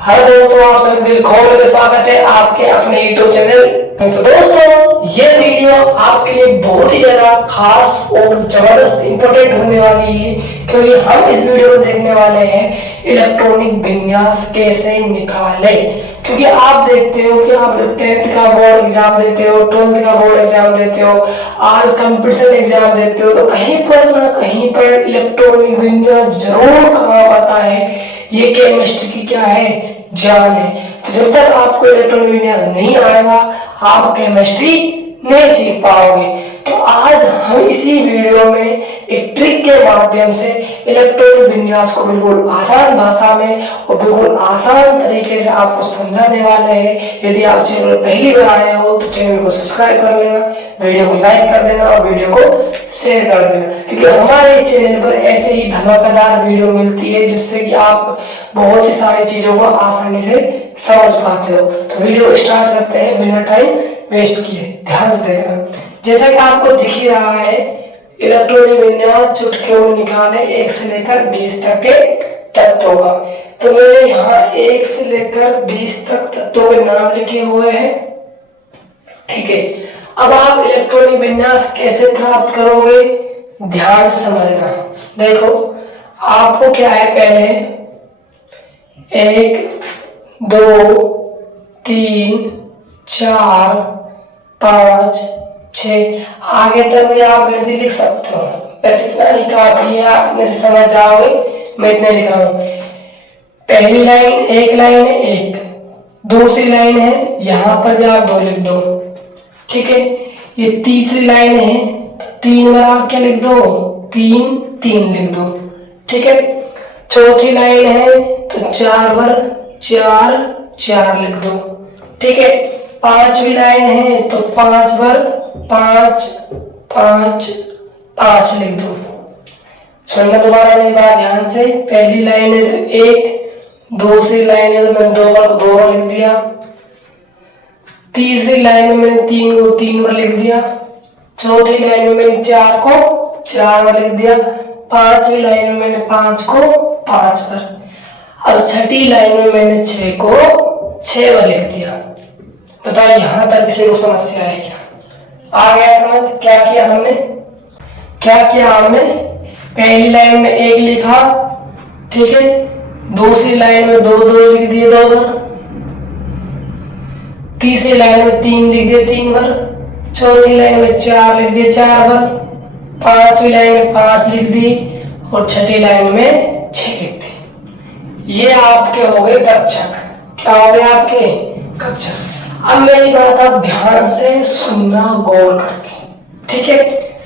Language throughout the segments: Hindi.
हेलो दोस्तों, आप सभी दिल खोल के स्वागत है आपके अपने यूट्यूब चैनल। तो दोस्तों, ये वीडियो आपके लिए बहुत ही ज्यादा खास और जबरदस्त इंपॉर्टेंट होने वाली है, क्योंकि हम इस वीडियो में देखने वाले हैं इलेक्ट्रॉनिक विन्यास कैसे निकाले। क्योंकि आप देखते हो कि आप जब 10th का बोर्ड एग्जाम देते हो, 12th का बोर्ड एग्जाम देते हो और कंपटीशन एग्जाम देते हो, तो कहीं पर ना कहीं पर इलेक्ट्रॉनिक विन्यास जरूर काम आता है। ये केमिस्ट्री की क्या है, जान है। तो जब तक आपको इलेक्ट्रॉनिक विन्यास नहीं आएगा, आप केमिस्ट्री नहीं सीख पाओगे। तो आज हम इसी वीडियो में एक ट्रिक के माध्यम से इलेक्ट्रॉनिक विन्यास को बिल्कुल आसान भाषा में और बिल्कुल आसान तरीके से आपको समझाने वाले हैं। यदि आप चैनल पहली बार आए हो तो चैनल को सब्सक्राइब कर लेना, वीडियो को लाइक कर देना और वीडियो को शेयर कर देना, क्योंकि हमारे चैनल पर ऐसे ही धमाकेदार वीडियो मिलती है जिससे कि आप बहुत ही सारी चीजों को आसानी से समझ पाते हो। तो वीडियो स्टार्ट करते हैं बिना टाइम वेस्ट किए, ध्यान से देखना। जैसा कि आपको दिख ही रहा है, इलेक्ट्रॉनिक विन्यास चुटकियों में निकाले 1 से लेकर 20 तक के तत्वों का। तो मैंने यहाँ 1 से लेकर 20 तक तत्वों के नाम लिखे हुए हैं, ठीक है। अब आप इलेक्ट्रॉनिक विन्यास कैसे प्राप्त करोगे, ध्यान से समझना। देखो, आपको क्या है, पहले 1 2 3 4 5 6 आगे तक भी आप गिनती लिख सकते हो। बस इतना ही काफी है, आप में से समझ जाओगे। मैं इतना लिखा हूं। पहली लाइन, एक लाइन है 1, दूसरी लाइन है यहाँ पर भी आप 2 लिख दो, ठीक है। ये तीसरी लाइन है तो 3 बार आप क्या लिख दो, 3 3 लिख दो, ठीक है। चौथी लाइन है तो 4 बार 4 4 लिख दो, ठीक है। पांचवी लाइन है तो 5 बार 5 5 5 लिख दो। सुनना दोबारा मेरी बात ध्यान से। पहली लाइन है तो 1, दूसरी लाइन है तो मैंने 2 बार लिख दिया, तीसरी लाइन में मैंने 3 को 3 बार लिख दिया, चौथी लाइन में मैंने 4 को 4 बार लिख दिया, पांचवी लाइन में मैंने 5 को 5 बार, अब छठी लाइन में मैंने 6 को 6 बार लिख दिया। बताइए, यहां तक किसी को समस्या है क्या? आ गया समझ? क्या किया हमने? पहली लाइन में 1 लिखा, ठीक है। दूसरी लाइन में 2 लिख दिए 2 बार, तीसरी लाइन में 3 लिख दिए 3 बार, चौथी लाइन में 4 लिख दिए 4 बार, पांचवी लाइन में 5 लिख दी और छठी लाइन में 6 लिख दी। ये आपके हो गए कक्षक। क्या हो गए आपके? कक्षक। अब मेरी बात आप ध्यान से सुनना, गौर करके, ठीक है।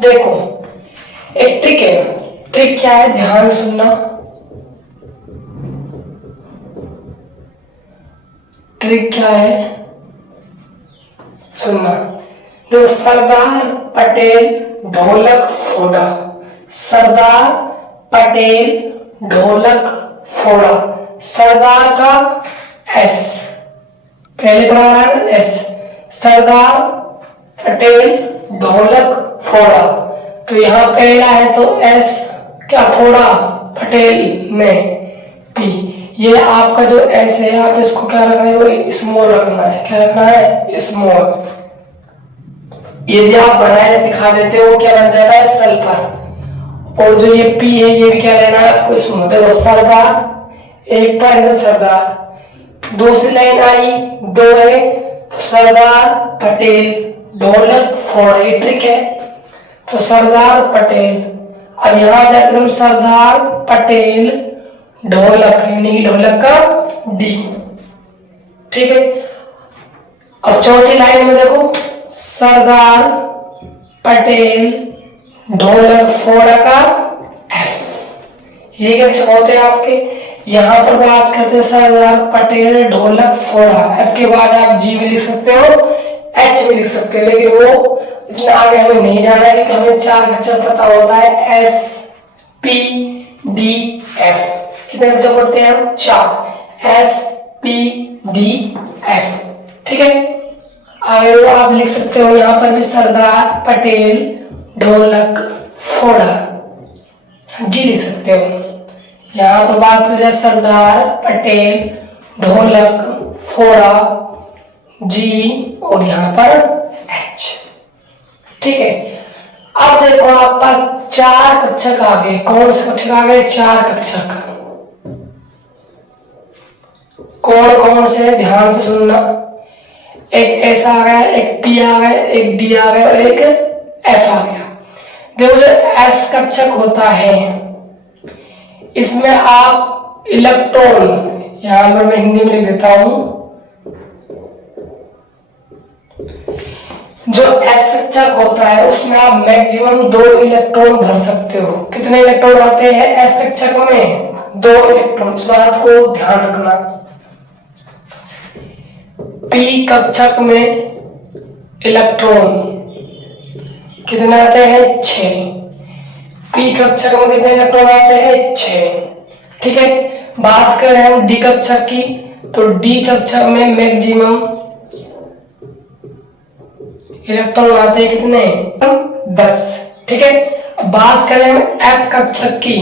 देखो, एक ट्रिक है। ट्रिक क्या है? ध्यान सुनना। ट्रिक क्या है? सुनना। जो सरदार पटेल ढोलक फोड़ा, सरदार पटेल ढोलक फोड़ा, सरदार का एस पहले बना रहा है, एस। सरदार पटेल ढोलक फोड़ा, तो यहाँ पहला है तो एस, क्या फोड़ा? पटेल में पी। ये आपका जो एस है, आप इसको क्या रखना है? वो स्मॉल रखना है। क्या रखना है? स्मॉल। यदि आप बनाए दिखा देते हो, क्या बन जाता है? सल्फर। और जो ये पी है, ये भी क्या लेना है आपको? स्मॉल। देखो, सरदार एक पर है तो सरदार, दूसरी लाइन आई 2 है तो सरदार पटेल ढोलक फोड़ा, ये ट्रिक है। तो सरदार पटेल, अब यहां जाते हम सरदार पटेल ढोलक, यानी ढोलक का डी, ठीक है। अब चौथी लाइन में देखो, सरदार पटेल ढोलक फोड़ा का एफ। ये क्या होते हैं आपके? यहाँ पर बात करते हैं सरदार पटेल ढोलक फोड़ा, एफ के बाद आप जी भी लिख सकते हो, एच भी लिख सकते हो, लेकिन वो इतना आगे हमें नहीं जाना है, क्योंकि हमें 4 अक्षर पता होता है, एस पी डी एफ। कितने अक्षर पढ़ते हैं हम? 4, एस पी डी एफ, ठीक है। आगे वो आप लिख सकते हो, यहाँ पर भी सरदार पटेल ढोलक फोड़ा, जी लिख सकते हो। यहाँ पर बात करें सरदार पटेल ढोलक, फोड़ा, जी और यहाँ पर एच। ठीक है, अब देखो आप पास 4 कक्षक आ गए। कौन से कक्षक आ गए? 4 कक्षक। कौन कौन से? ध्यान से सुनना। एक एस आ गया, एक पी आ गया, एक डी आ गया और एक एफ आ गया। देखो जो एस कक्षक होता है इसमें आप इलेक्ट्रॉन, यहां पर मैं हिंदी में लिख देता हूं, जो एस कक्षक होता है उसमें आप मैक्सिमम 2 इलेक्ट्रॉन भर सकते हो। कितने इलेक्ट्रॉन आते हैं एस कक्षक में? 2 इलेक्ट्रॉन। इस बात को ध्यान रखना। पी कक्षक में इलेक्ट्रॉन कितने आते हैं? 6। पी कक्षक में कितने इलेक्ट्रॉन आते हैं? 6। ठीक है, बात करें हम डी कक्षक की, तो डी कक्षक में मैक्सिमम इलेक्ट्रॉन आते हैं कितने? 10। ठीक है, बात करें हम एफ कक्षक की,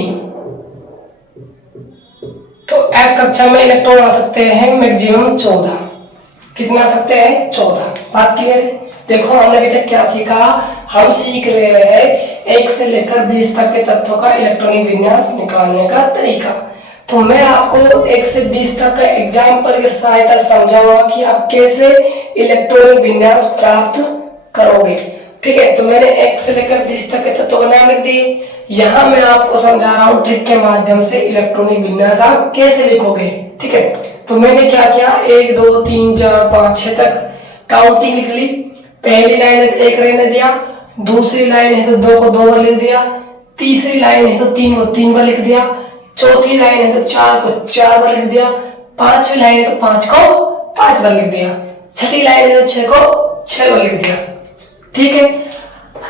तो एफ कक्षक में इलेक्ट्रॉन आ सकते हैं मैक्सिमम 14। कितना आ सकते हैं? 14। बात क्लियर है? देखो हमने अभी तक क्या सीखा? हम सीख रहे हैं 1 से लेकर 20 तक के तत्वों का इलेक्ट्रॉनिक विन्यास निकालने का तरीका। तो मैं आपको 1 से 20 तक का एग्जाम्पल की सहायता समझाऊंगा कि आप कैसे इलेक्ट्रॉनिक विन्यास प्राप्त करोगे। ठीक है, तो मैंने 1 से लेकर 20 तक के तत्वों का नाम लिख दिए। यहाँ मैं आपको समझा रहा हूँ ट्रिक के माध्यम से इलेक्ट्रॉनिक विन्यास आप कैसे लिखोगे। ठीक है, तो मैंने क्या किया? 1 2 3 4 5 6 तक काउंटिंग लिख ली। पहली लाइन है तो 1 रहने दिया, दूसरी लाइन है तो 2 को 2 बार लिख दिया, तीसरी लाइन है तो 3 को 3 बार लिख दिया, चौथी लाइन है तो 4 को 4 बार लिख दिया, पांचवी लाइन है तो 5 को 5 बार लिख दिया, छठी लाइन है तो 6 को 6 बार लिख दिया। ठीक है,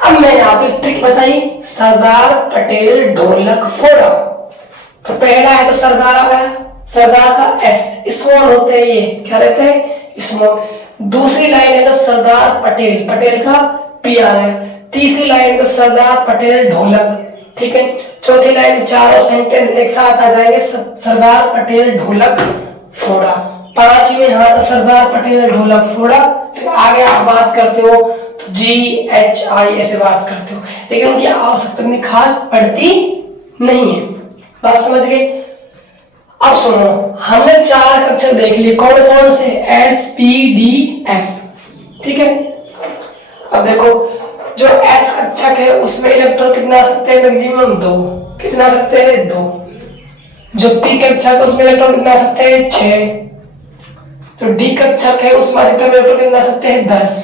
अब मैं यहाँ पे ट्रिक बताई, सरदार पटेल ढोलक फोड़ा। तो पहला है तो सरदार आ गया, सरदार का एस स्मॉल होते हैं, ये क्या रहते हैं? स्मॉल। दूसरी लाइन है तो सरदार पटेल, पटेल का पी आ गया। तीसरी लाइन तो सरदार पटेल ढोलक। ठीक है, चौथी लाइन चारों सेंटेंस एक साथ आ जाएंगे, सरदार पटेल ढोलक फोड़ा। पांचवी में यहाँ तो सरदार पटेल ढोलक फोड़ा। फिर आगे आप बात करते हो तो GHI ऐसे बात करते हो, लेकिन उनकी आवश्यकता इतनी खास पड़ती नहीं है। बात समझ गए? अब सुनो, हमने 4 कक्षक देख लिए। कौन कौन से? S P D F। ठीक है, अब देखो जो S कक्षक है उसमें इलेक्ट्रॉन कितना आ सकते हैं? मैक्सिमम 2। कितना आ सकते हैं? 2। जो P कक्षक है उसमें इलेक्ट्रॉन कितना आ सकते हैं? 6। जो D कक्षक है उसमें अधिकतम इलेक्ट्रॉन कितना आ सकते हैं? 10।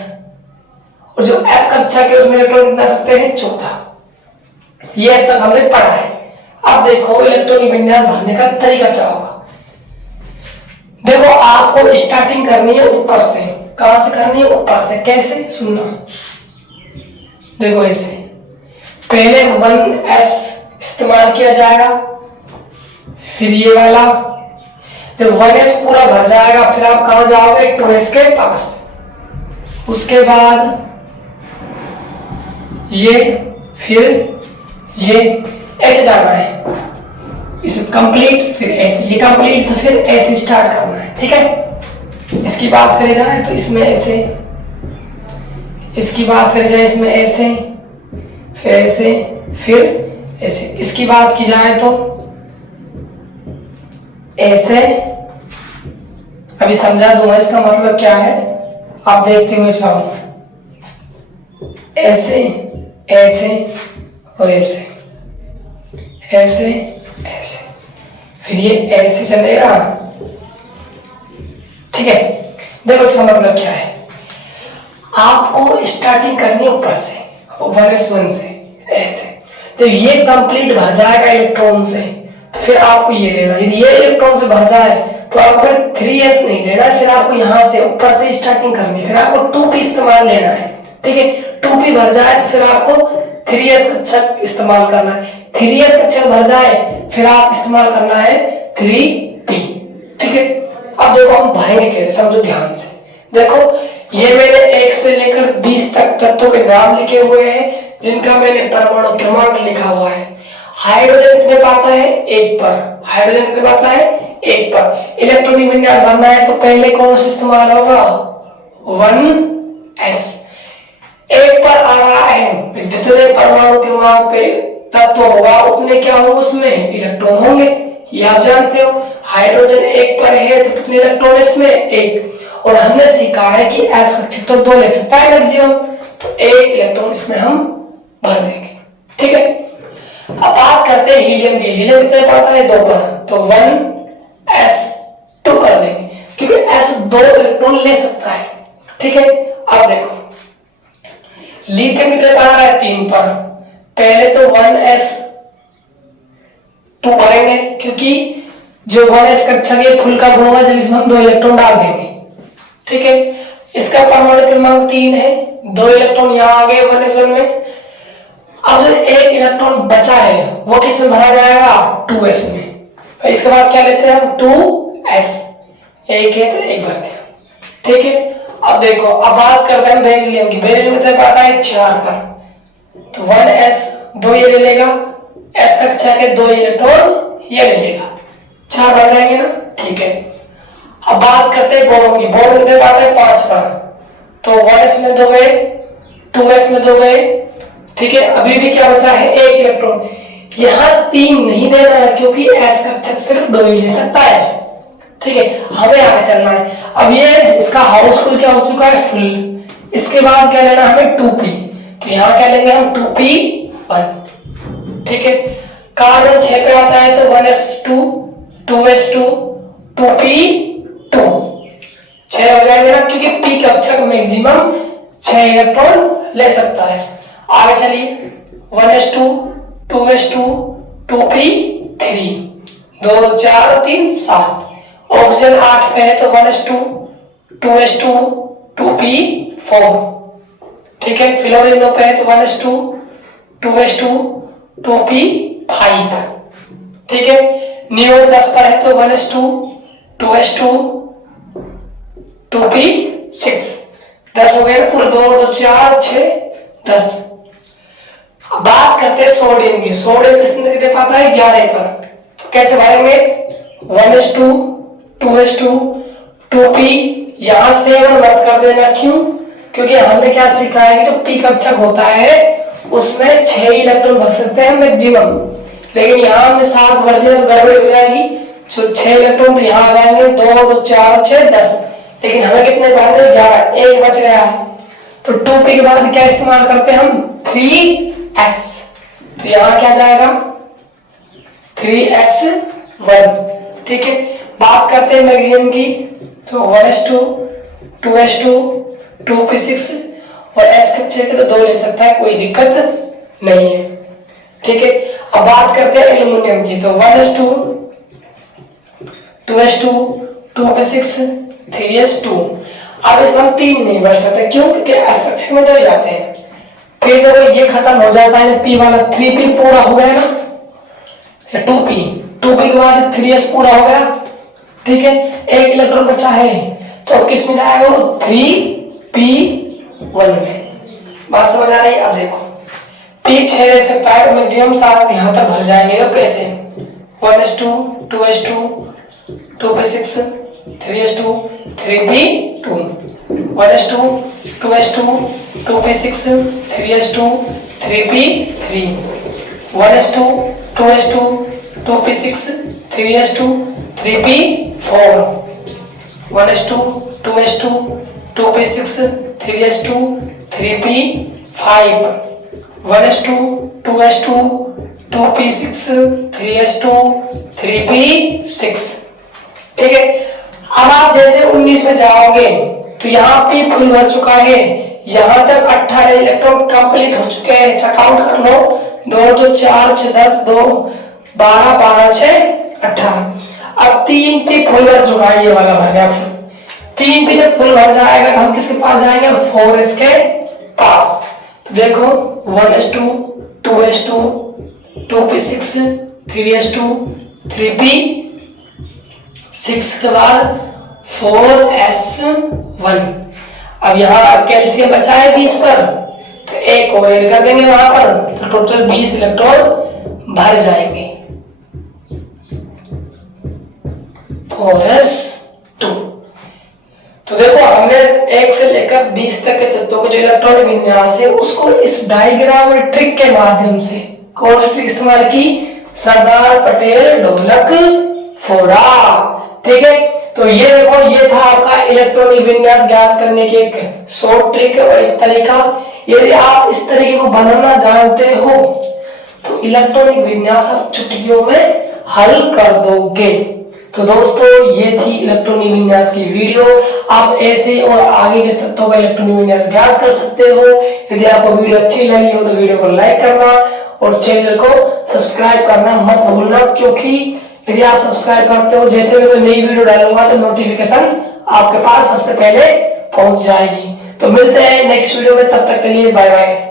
और जो F कक्षक है उसमें इलेक्ट्रॉन कितना आ सकते हैं? 14। ये अब तक हमने पढ़ा है। अब देखो इलेक्ट्रॉनिक विन्यास भरने का तरीका क्या होगा। देखो आपको स्टार्टिंग करनी है ऊपर से। कहां से करनी है? ऊपर से। कैसे? सुनना। देखो ऐसे, पहले 1s इस्तेमाल किया जाएगा, फिर ये वाला। जब 1s पूरा भर जाएगा फिर आप कहां जाओगे? 2s के पास। उसके बाद ये, फिर ये, ऐसे जाना है। इसे कंप्लीट, फिर ऐसे, ये कंप्लीट तो फिर ऐसे स्टार्ट करना है। ठीक है, इसकी बात करी जाए तो इसमें ऐसे, इसकी बात करी जाए इसमें ऐसे, फिर ऐसे, फिर ऐसे। इसकी बात की जाए तो ऐसे। अभी समझा दूंगा इसका मतलब क्या है, आप देखते हुए जाओ। ऐसे, ऐसे और ऐसे, ऐसे, ऐसे, फिर ये ऐसे चलेगा। ठीक है, देखो इसका मतलब क्या है। आपको स्टार्टिंग करनी है ऊपर से, 1s1 से ऐसे। तो ये कंप्लीट भर जाएगा इलेक्ट्रॉन से, तो फिर आपको ये लेना। यदि ये इलेक्ट्रॉन से भर जाए तो आपको 3s नहीं लेना है, फिर आपको यहां से ऊपर से स्टार्टिंग करनी है। फिर आपको 2p इस्तेमाल लेना है। ठीक है, 2p भर जाए तो फिर आपको 3s कक्षक इस्तेमाल करना है। 3s कक्षक भर जाए फिर आप इस्तेमाल करना है 3p। ठीक है, अब देखो हम भरेंगे कैसे, समझो ध्यान से। देखो ये मैंने 1 से लेकर 20 तक तत्वों के नाम लिखे हुए हैं, जिनका मैंने परमाणु क्रमांक लिखा हुआ है। हाइड्रोजन कितने पाता है? 1 पर। हाइड्रोजन कितने पाता है? एक पर। इलेक्ट्रॉनिक विन्यास बनना है तो पहले कौन सा इस्तेमाल होगा, 1s। एक पर आ रहा है, जितने परमाणु क्रमांक पे तत्व होगा उतने क्या होंगे उसमें, इलेक्ट्रॉन होंगे, ये आप जानते हो। हाइड्रोजन एक पर है तो कितने इलेक्ट्रॉन इसमें, एक। और हमने सीखा है कि s कक्षक तो 2 ले सकता है मैक्सिमम, तो 1 इलेक्ट्रॉन इसमें हम भर देंगे, ठीक है। अब बात करते हैं हीलियम की। हीलियम कितने पर आता है, 2 पर, तो 1s2 कर देंगे क्योंकि s 2 इलेक्ट्रॉन ले सकता है, ठीक है। अब देखो लिथियम कितने पर आ रहा है, 3 पर। पहले तो 1s2 भरेंगे क्योंकि जो 1s कक्षक ये फुल का गुण होगा जब इसमें हम 2 इलेक्ट्रॉन डाल देंगे, ठीक है। इसका परमाणु क्रमांक 3 है, 2 इलेक्ट्रॉन यहाँ आ गए 1s1 में। अब जो 1 इलेक्ट्रॉन बचा है वो किस में भरा जाएगा, 2s में। इसके बाद क्या लेते हैं हम, 2s, एक है तो एक भरते हैं, ठीक है। अब देखो अब बात करते हैं बेरिलियम की। बेरिलियम कितने पर आता है, 4 पर, तो 1s 2 ये ले लेगा, s कक्षा के 2 इलेक्ट्रॉन ये ले लेगा, 4 बच जाएंगे ना, ठीक है। अब बात करते हैं बोरोन की। बोरोन कितने पर आता है, 5 पर, तो 1s में 2 गए, 2s में 2 गए, ठीक है। अभी भी क्या बचा है, 1 इलेक्ट्रॉन। यहाँ 3 नहीं देना है क्योंकि s कक्षक सिर्फ 2 ही ले सकता है, ठीक है। हमें आगे चलना है। अब ये इसका हाउसफुल क्या हो चुका है, फुल। इसके बाद क्या लेना हमें, 2p, तो यहाँ क्या लेंगे हम, 2p1, ठीक है। कार्बन 6 पे आता है तो 1s2 2s2 2p2, 6 हो जाएंगे ना क्योंकि p कक्षक मैक्सिमम 6 इलेक्ट्रॉन ले सकता है। आगे चलिए 1s2 2s2 2p3, 2 4 3 7। ऑक्सीजन 8 पे है तो 1s2 2s2 2p4, ठीक है। फ्लोरीन 9 पे है तो 1s2 2s2 2p5, ठीक है। नियोन 10 पर है तो 1s2 2s2 2p6, 10 हो गए पूरे, 2 2 4 6 10। बात करते हैं सोडियम की। सोडियम कितने दे पाता है, 11 पर, तो कैसे भरेंगे, 1s2 2s2 2p, यहां से 1 मत कर देना, क्यों, क्योंकि हमने क्या सीखा है कि जो p कक्षक होता है उसमें 6 इलेक्ट्रॉन भर सकते हैं मैक्सिमम, लेकिन यहाँ हमने 7 भर दिया तो गड़बड़ हो जाएगी। जो 6 इलेक्ट्रॉन तो यहाँ आ जाएंगे, 2 2 4 6 10, लेकिन हमें कितने भरने, 11, एक बच गया है। तो 2p के बाद क्या इस्तेमाल करते हैं हम, 3s, तो यहाँ क्या जाएगा 3s1, ठीक है। बात करते हैं मैग्नीशियम की, तो 1s2 2s2 2p6 और s कक्षक के तो 2 ले सकता है, कोई दिक्कत नहीं है, ठीक है। अब बात करते हैं एल्युमिनियम की, तो 1s2 2s2 2p6 3s2। अब इसमें हम 3 नहीं भर सकते, क्यों, क्योंकि s कक्षक में 2 जाते हैं। फिर देखो ये खत्म हो जाता है, p वाला 3p पूरा हो गया ना, 2p के बाद 3s पूरा हो गया, ठीक है। 1 इलेक्ट्रॉन बचा है तो अब किस में जाएगा, 3p1 में। बात समझ आ रही है। अब देखो p 6 ले सकता है तो मैक्सिमम 7 यहाँ तक भर जाएंगे, तो कैसे, 1s2 2s2 2p6 3s2 3p2, 1s2 2s2 2p6 3s2 3p3, 1s2 2s2 2p6 3s2 3p4, 1s2 2s2 2p6 3s2 3p5, 1s2 2s2 2p6 3s2 3p6, ठीक है। अब आप जैसे 19 में जाओगे तो यहाँ पे फुल भर चुका है, यहाँ तक 18 इलेक्ट्रॉन कंप्लीट हो चुके हैं, काउंट कर लो, 2 2 4 6 10 2 12 12 6 18। अब 3 पे फुल भर चुका है, ये वाला भर गया। 3 पे जब फुल भर जाएगा तो हम किसके पास जाएंगे, 4s के पास। तो देखो 1s2 2s2 2p6 3s2 3p6 के बाद 4s1। अब यहाँ कैल्शियम बचा है 20 पर, तो एक और ऐड कर देंगे वहां पर, तो टोटल 20 इलेक्ट्रॉन भर जाएंगे। 4s2। तो देखो हमने 1 से लेकर 20 तक के तत्वों का जो इलेक्ट्रॉनिक विन्यास है उसको इस डायग्राम और ट्रिक के माध्यम से कौन सी ट्रिक इस्तेमाल की, सरदार पटेल ढोलक फोड़ा। ठीक है, तो ये देखो ये था आपका इलेक्ट्रॉनिक विन्यास ज्ञात करने की एक शॉर्ट ट्रिक और एक तरीका। यदि आप इस तरीके को बनाना जानते हो तो इलेक्ट्रॉनिक विन्यास आप चुटकियों में हल कर दोगे। तो दोस्तों ये थी इलेक्ट्रॉनिक विन्यास की वीडियो। आप ऐसे और आगे के तत्वों का इलेक्ट्रॉनिक विन्यास ज्ञात कर सकते हो। यदि आपको वीडियो अच्छी लगी हो तो वीडियो को लाइक करना और चैनल को सब्सक्राइब करना मत भूलना, क्योंकि यदि आप सब्सक्राइब करते हो जैसे मैं कोई नई वीडियो डालूंगा तो नोटिफिकेशन आपके पास सबसे पहले पहुंच जाएगी। तो मिलते हैं नेक्स्ट वीडियो में, तब तक के लिए बाय बाय।